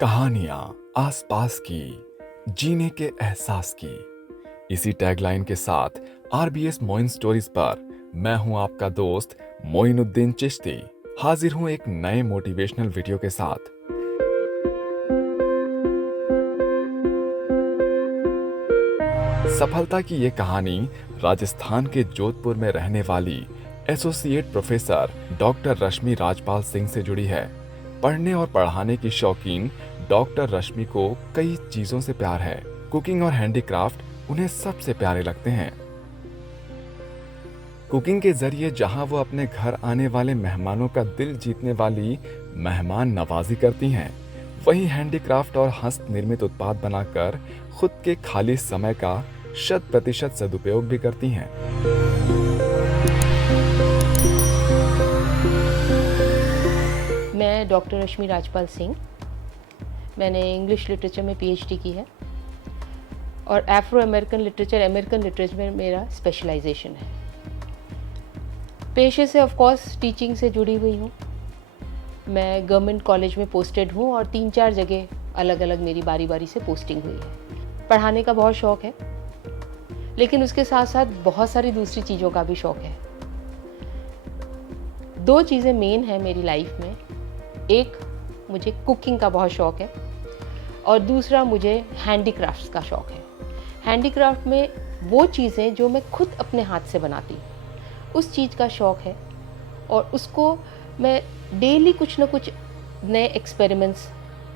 कहानियां आसपास की, जीने के एहसास की। इसी टैगलाइन के साथ आरबीएस मोइन स्टोरीज पर मैं हूं आपका दोस्त मोइनुद्दीन चिश्ती। हाजिर हूं एक नए मोटिवेशनल वीडियो के साथ। सफलता की ये कहानी राजस्थान के जोधपुर में रहने वाली एसोसिएट प्रोफेसर डॉक्टर रश्मि राजपाल सिंह से जुड़ी है। पढ़ने और पढ़ाने की शौकीन डॉक्टर रश्मि को कई चीजों से प्यार है। कुकिंग और हैंडीक्राफ्ट उन्हें सबसे प्यारे लगते हैं। कुकिंग के जरिए जहां वो अपने घर आने वाले मेहमानों का दिल जीतने वाली मेहमान नवाजी करती हैं, वहीं हैंडीक्राफ्ट और हस्त निर्मित उत्पाद बनाकर खुद के खाली समय का 100% सदुपयोग भी करती हैं। मैं डॉक्टर रश्मि राजपाल सिंह, मैंने इंग्लिश लिटरेचर में पीएचडी की है और अफ्रो अमेरिकन लिटरेचर में मेरा स्पेशलाइजेशन है। पेशे से ऑफ कोर्स टीचिंग से जुड़ी हुई हूँ। मैं गवर्नमेंट कॉलेज में पोस्टेड हूँ और 3-4 जगह अलग अलग मेरी बारी बारी से पोस्टिंग हुई है। पढ़ाने का बहुत शौक़ है, लेकिन उसके साथ साथ बहुत सारी दूसरी चीज़ों का भी शौक़ है। 2 चीज़ें मेन हैं मेरी लाइफ में। एक, मुझे कुकिंग का बहुत शौक़ है और दूसरा मुझे हैंडीक्राफ्ट्स का शौक़ है। हैंडीक्राफ्ट में वो चीज़ें जो मैं खुद अपने हाथ से बनाती हूँ, उस चीज़ का शौक़ है और उसको मैं डेली कुछ ना कुछ नए एक्सपेरिमेंट्स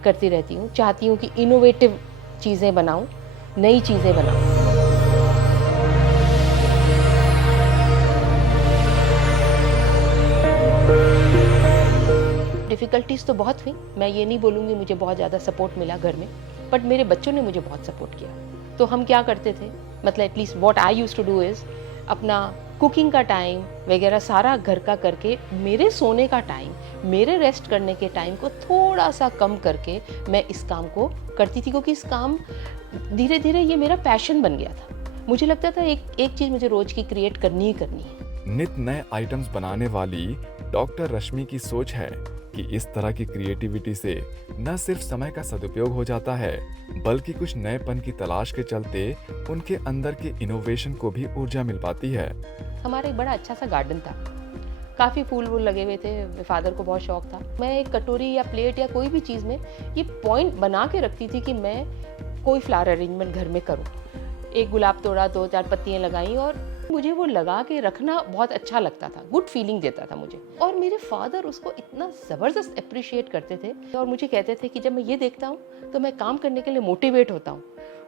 करती रहती हूँ। चाहती हूँ कि इनोवेटिव चीज़ें बनाऊँ, नई चीज़ें बनाऊँ। डिफ़िकल्टीज़ तो बहुत हुई, मैं ये नहीं बोलूँगी मुझे बहुत ज़्यादा सपोर्ट मिला घर में, बट मेरे बच्चों ने मुझे बहुत सपोर्ट किया। तो हम क्या करते थे, मतलब at least what I used to do is, अपना कुकिंग का टाइम वगैरह सारा घर का करके मेरे सोने का टाइम, मेरे रेस्ट करने के टाइम को थोड़ा सा कम करके मैं इस काम को करती थी, क्योंकि इस काम धीरे धीरे ये मेरा पैशन बन गया था। मुझे लगता था एक चीज़ मुझे रोज़ की क्रिएट करनी ही करनी है। नित नए आइटम्स बनाने वाली डॉक्टर रश्मि की सोच है कि इस तरह की क्रिएटिविटी से न सिर्फ समय का सदुपयोग हो जाता है, बल्कि कुछ नएपन की तलाश के चलते उनके अंदर के इनोवेशन को भी ऊर्जा मिल पाती है। हमारा एक बड़ा अच्छा सा गार्डन था, काफ़ी फूल वूल लगे हुए थे। फादर को बहुत शौक था। मैं एक कटोरी या प्लेट या कोई भी चीज़ में ये पॉइंट बना के रखती थी कि मैं कोई फ्लावर अरेंजमेंट घर में करूँ। एक गुलाब तोड़ा, 2-4 पत्तियाँ लगाई और मुझे वो लगा के रखना बहुत अच्छा लगता था, गुड फीलिंग देता था मुझे। और मेरे फादर उसको इतना ज़बरदस्त अप्रिशिएट करते थे और मुझे कहते थे कि जब मैं ये देखता हूँ तो मैं काम करने के लिए मोटिवेट होता हूँ।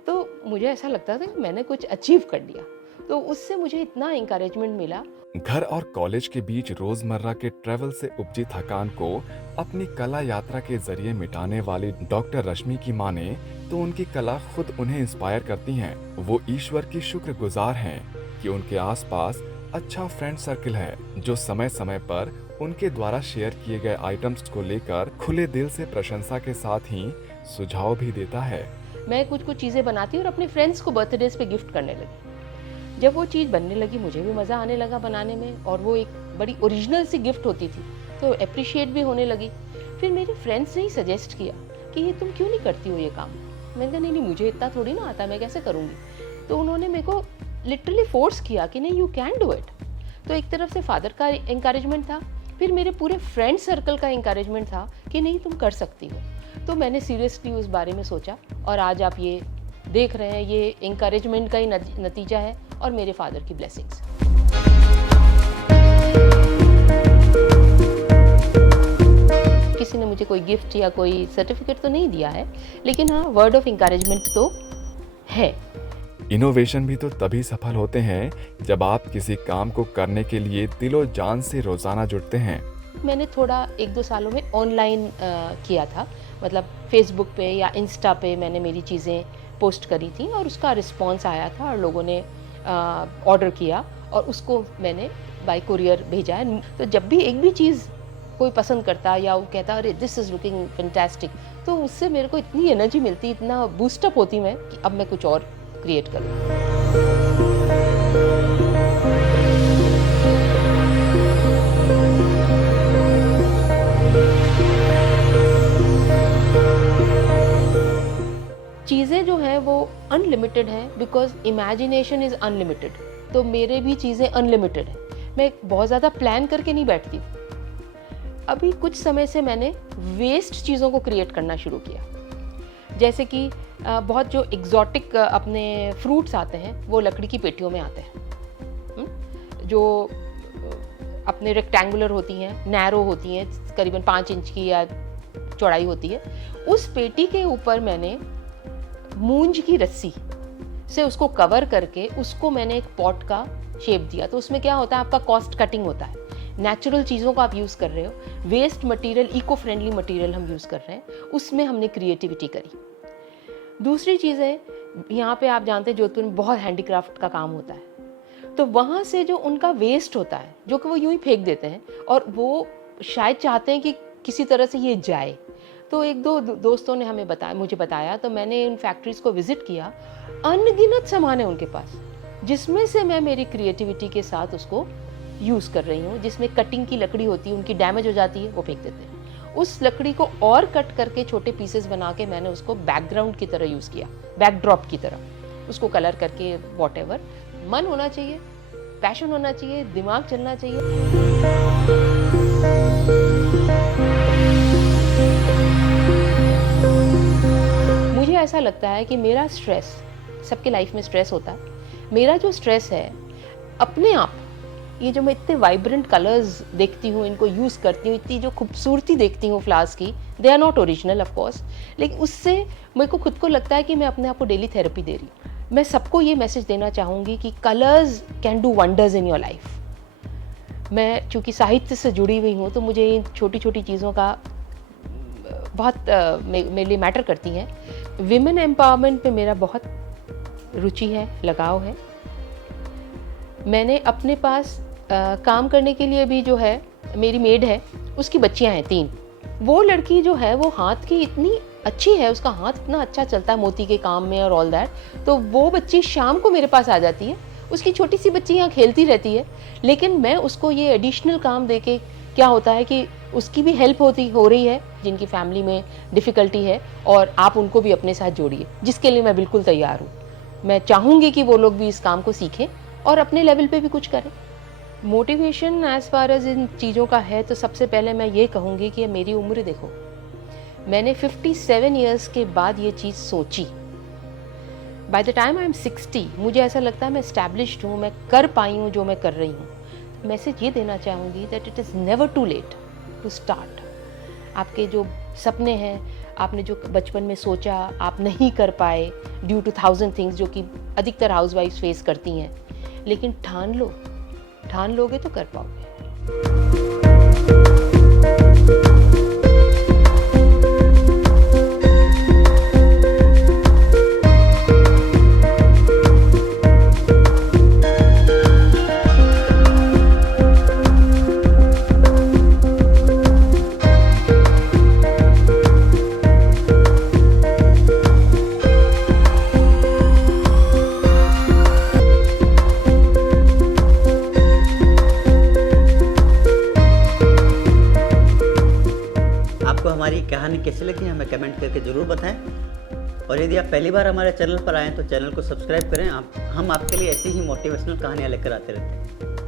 तो मुझे ऐसा लगता था कि मैंने कुछ अचीव कर लिया, तो उससे मुझे इतना इंकरेजमेंट मिला। घर और कॉलेज के बीच रोजमर्रा के ट्रैवल से उपजी थकान को अपनी कला यात्रा के जरिए मिटाने वाली डॉक्टर रश्मि की माने तो उनकी कला खुद उन्हें इंस्पायर करती हैं। वो ईश्वर की शुक्रगुजार हैं कि उनके आसपास अच्छा फ्रेंड सर्कल है, जो समय समय पर उनके द्वारा शेयर किए गए आइटम्स को लेकर खुले दिल से प्रशंसा के साथ ही सुझाव भी देता है। मैं कुछ चीज़ें बनाती और अपने फ्रेंड्स को बर्थडेज पे गिफ्ट करने लगी। जब वो चीज़ बनने लगी मुझे भी मज़ा आने लगा बनाने में, और वो एक बड़ी ओरिजिनल सी गिफ्ट होती थी, तो अप्रिशिएट भी होने लगी। फिर मेरे फ्रेंड्स ने ही सजेस्ट किया कि ये तुम क्यों नहीं करती हो ये काम। मैंने कहा नहीं मुझे इतना थोड़ी ना आता, मैं कैसे करूँगी। तो उन्होंने मेरे को लिटरली फोर्स किया कि नहीं, यू कैन डू इट। तो एक तरफ से फादर का इंकरेजमेंट था, फिर मेरे पूरे फ्रेंड सर्कल का इंकरेजमेंट था कि नहीं तुम कर सकती हो। तो मैंने सीरियसली उस बारे में सोचा और आज आप ये देख रहे हैं, ये इंकरेजमेंट का ही नतीजा है और मेरे फादर की ब्लेसिंग्स। किसी ने मुझे कोई गिफ्ट या कोई सर्टिफिकेट तो नहीं दिया है, लेकिन हाँ वर्ड ऑफ इंकरेजमेंट तो है। इनोवेशन भी तो तभी सफल होते हैं जब आप किसी काम को करने के लिए दिलो जान से रोजाना जुटते हैं। मैंने थोड़ा 1-2 सालों में ऑनलाइन किया था, मतलब फेसबुक पे या इंस्टा पे मैंने मेरी चीज़ें पोस्ट करी थी और उसका रिस्पॉन्स आया था और लोगों ने ऑर्डर किया और उसको मैंने बाय कुरियर भेजा है। तो जब भी एक भी चीज़ कोई पसंद करता या वो कहता अरे दिस इज़ लुकिंग फैंटास्टिक, तो उससे मेरे को इतनी एनर्जी मिलती, इतना बूस्टअप होती मैं कि अब मैं कुछ और क्रिएट करूँ। अनलिमिटेड हैं बिकॉज इमेजिनेशन इज़ अनलिमिटेड। तो मेरे भी चीज़ें अनलिमिटेड हैं, मैं बहुत ज़्यादा प्लान करके नहीं बैठती। अभी कुछ समय से मैंने वेस्ट चीज़ों को क्रिएट करना शुरू किया, जैसे कि बहुत जो एग्जॉटिक अपने फ्रूट्स आते हैं वो लकड़ी की पेटियों में आते हैं, जो अपने रेक्टेंगुलर होती हैं, नैरो होती हैं, करीबन 5 इंच की या चौड़ाई होती है। उस पेटी के ऊपर मैंने मूंज की रस्सी से उसको कवर करके उसको मैंने एक पॉट का शेप दिया। तो उसमें क्या होता है, आपका कॉस्ट कटिंग होता है, नेचुरल चीज़ों को आप यूज़ कर रहे हो, waste material, eco friendly material हम यूज़ कर रहे हैं, उसमें हमने क्रिएटिविटी करी। दूसरी चीज़ है, यहाँ पे आप जानते हैं जोधपुर में बहुत हैंडीक्राफ्ट का काम होता है, तो वहाँ से जो उनका वेस्ट होता है जो कि वो यूं ही फेंक देते हैं और वो शायद चाहते हैं कि किसी तरह से ये जाए। तो एक दो दोस्तों ने मुझे बताया, तो मैंने उन फैक्ट्रीज को विजिट किया। अनगिनत सामान है उनके पास, जिसमें से मैं मेरी क्रिएटिविटी के साथ उसको यूज़ कर रही हूँ। जिसमें कटिंग की लकड़ी होती है, उनकी डैमेज हो जाती है, वो फेंक देते हैं। उस लकड़ी को और कट करके छोटे पीसेस बना के मैंने उसको बैकग्राउंड की तरह यूज़ किया, बैकड्रॉप की तरह उसको कलर करके। वॉटएवर, मन होना चाहिए, पैशन होना चाहिए, दिमाग चलना चाहिए। मुझे ऐसा लगता है कि मेरा स्ट्रेस, सबके लाइफ में स्ट्रेस होता है, मेरा जो स्ट्रेस है अपने आप, ये जो मैं इतने वाइब्रेंट कलर्स देखती हूँ, इनको यूज़ करती हूँ, इतनी जो खूबसूरती देखती हूँ फ्लावर्स की, they are not original of course, लेकिन उससे मेरे को खुद को लगता है कि मैं अपने आप को डेली थेरेपी दे रही हूँ। मैं सबको ये मैसेज देना चाहूँगी कि colours can do wonders in your life. मैं चूँकि साहित्य से जुड़ी हुई हूँ, तो मुझे इन छोटी छोटी चीज़ों का बहुत मेरे लिए मैटर करती हैं। विमेन एम्पावरमेंट पे मेरा बहुत रुचि है, लगाव है। मैंने अपने पास काम करने के लिए भी जो है, मेरी मेड है, उसकी बच्चियां हैं 3। वो लड़की जो है वो हाथ की इतनी अच्छी है, उसका हाथ इतना अच्छा चलता है मोती के काम में और ऑल दैट। तो वो बच्ची शाम को मेरे पास आ जाती है, उसकी छोटी सी बच्ची यहाँ खेलती रहती है, लेकिन मैं उसको ये एडिशनल काम देके, क्या होता है कि उसकी भी हेल्प हो रही है, जिनकी फैमिली में डिफ़िकल्टी है, और आप उनको भी अपने साथ जोड़िए, जिसके लिए मैं बिल्कुल तैयार हूँ। मैं चाहूँगी कि वो लोग भी इस काम को सीखें और अपने लेवल पे भी कुछ करें। मोटिवेशन एज फार एज इन चीज़ों का है, तो सबसे पहले मैं ये कहूँगी कि मेरी उम्र देखो, मैंने 57 ईयर्स के बाद ये चीज़ सोची। By the time I am 60 मुझे ऐसा लगता है मैं एस्टैब्लिश्ड हूँ, मैं कर पाई हूँ जो मैं कर रही हूँ। मैसेज ये देना चाहूँगी that it is never too late to start. आपके जो सपने हैं, आपने जो बचपन में सोचा आप नहीं कर पाए ड्यू टू 1000 थिंग्स, जो कि अधिकतर हाउसवाइफ्स फेस करती हैं, लेकिन ठान लोगे तो कर पाओगे। आपको हमारी कहानी कैसी लगी हमें कमेंट करके ज़रूर बताएं, और यदि आप पहली बार हमारे चैनल पर आएँ तो चैनल को सब्सक्राइब करें। हम आपके लिए ऐसी ही मोटिवेशनल कहानियाँ लेकर आते रहते हैं।